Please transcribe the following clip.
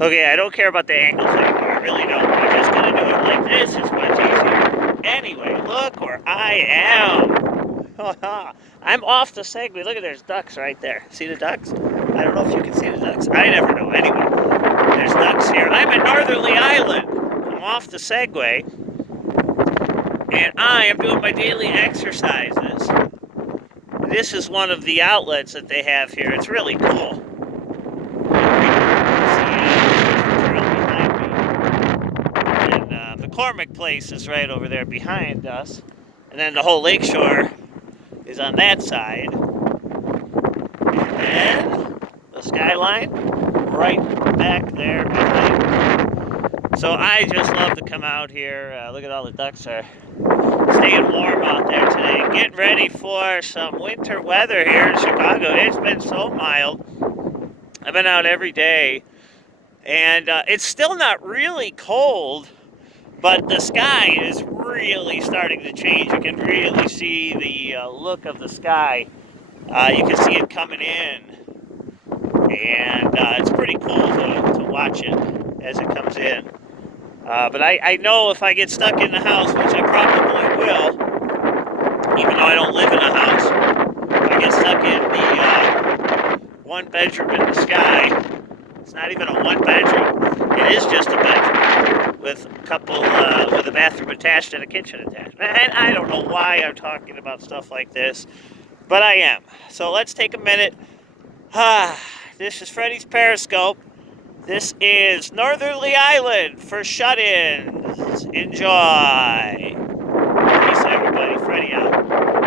Okay, I don't care about the angles anymore. I really don't. I'm just gonna do it like this. It's much easier. Anyway, look where I am. I'm off the Segway. Look at there's ducks right there. See the ducks? I don't know if you can see the ducks. I never know. Anyway, there's ducks here. I'm at Northerly Island. I'm off the Segway, and I am doing my daily exercises. This is one of the outlets that they have here. It's really cool. McCormick Place is right over there behind us, and then the whole Lakeshore is on that side, and then the skyline right back there behind me. So I just love to come out here. Look at all the ducks are staying warm out there today, getting ready for some winter weather here in Chicago. It's been so mild. I've been out every day, and it's still not really cold. But the sky is really starting to change. You can really see the look of the sky. You can see it coming in. And it's pretty cool to watch it as it comes in. But I know if I get stuck in the house, which I probably will, even though I don't live in a house, if I get stuck in the one bedroom in the sky, it's not even a one bedroom. It is just a bedroom with a couple, with a bathroom attached and a kitchen attached. And I don't know why I'm talking about stuff like this, but I am. So let's take a minute. This is Freddysparascope. This is Northerly Island for shut-ins. Enjoy. Peace, everybody. Freddy out.